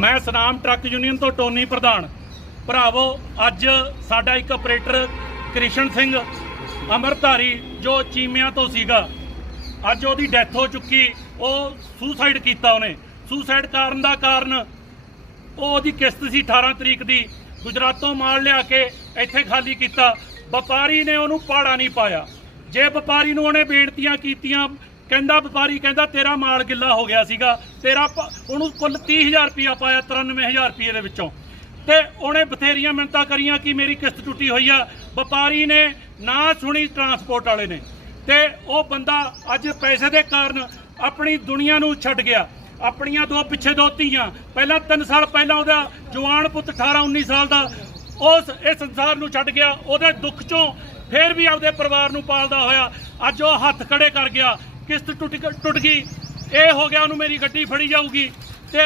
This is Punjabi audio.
ਮੈਂ ਸਨਾਮ ਟਰੱਕ ਯੂਨੀਅਨ ਤੋਂ ਟੋਨੀ ਪ੍ਰਧਾਨ। ਭਰਾਵੋ, ਅੱਜ ਸਾਡਾ ਇੱਕ ਆਪਰੇਟਰ ਕ੍ਰਿਸ਼ਨ ਸਿੰਘ ਅਮਰਧਾਰੀ ਜੋ ਚੀਮਿਆਂ ਤੋਂ ਸੀਗਾ, ਅੱਜ ਉਹਦੀ ਡੈਥ ਹੋ ਚੁੱਕੀ, ਉਹ ਸੁਸਾਈਡ ਕੀਤਾ ਉਹਨੇ। ਸੁਸਾਈਡ ਕਰਨ ਦਾ ਕਾਰਨ, ਉਹ ਉਹਦੀ ਕਿਸ਼ਤ ਸੀ 18 ਤਰੀਕ ਦੀ, ਗੁਜਰਾਤੋਂ ਮਾਲ ਲਿਆ ਕੇ ਇੱਥੇ ਖਾਲੀ ਕੀਤਾ। ਵਪਾਰੀ ਨੇ ਉਹਨੂੰ ਪਾੜਾ ਨਹੀਂ ਪਾਇਆ। ਜੇ ਵਪਾਰੀ ਨੂੰ ਉਹਨੇ ਬੇਨਤੀਆਂ ਕੀਤੀਆਂ ਕਹਿੰਦਾ ਵਪਾਰੀ ਕਹਿੰਦਾ ਤੇਰਾ ਮਾਲ ਗਿੱਲਾ ਹੋ ਗਿਆ ਸੀਗਾ, ਤੇਰਾ ਉਹਨੂੰ ਕੁੱਲ 30000 ਰੁਪਇਆ ਪਾਇਆ 93000 ਰੁਪਏ ਦੇ ਵਿੱਚੋਂ। ਤੇ ਉਹਨੇ ਬਥੇਰੀਆਂ ਮਿੰਟਾਂ ਕਰੀਆਂ ਕਿ ਮੇਰੀ ਕਿਸ਼ਤ ਟੁੱਟੀ ਹੋਈ ਆ। ਵਪਾਰੀ ਨੇ ਨਾ ਸੁਣੀ ਟਰਾਂਸਪੋਰਟ ਵਾਲੇ ਨੇ। ਤੇ ਉਹ ਬੰਦਾ ਅੱਜ ਪੈਸੇ ਦੇ ਕਾਰਨ ਆਪਣੀ ਦੁਨੀਆ ਨੂੰ ਛੱਡ ਗਿਆ। ਆਪਣੀਆਂ ਦੋ ਪਿੱਛੇ ਦੋ ਧੀਆਂ। ਪਹਿਲਾਂ 3 ਸਾਲ ਪਹਿਲਾਂ ਉਹਦਾ ਜਵਾਨ ਪੁੱਤ 18 19 ਸਾਲ ਦਾ, ਉਸ ਇਹ ਸੰਸਾਰ ਨੂੰ ਛੱਡ ਗਿਆ। ਉਹਦੇ ਦੁੱਖ ਚੋਂ ਫੇਰ ਵੀ ਆਪਦੇ ਪਰਿਵਾਰ ਨੂੰ ਪਾਲਦਾ ਹੋਇਆ। ਅੱਜ ਉਹ ਹੱਥ ਖੜੇ ਕਰ ਗਿਆ। ਕਿਸ਼ਤ ਟੁੱਟ ਟੁੱਟ ਗਈ। ਇਹ ਹੋ ਗਿਆ ਉਹਨੂੰ ਮੇਰੀ ਗੱਡੀ ਫੜੀ ਜਾਊਗੀ ਤੇ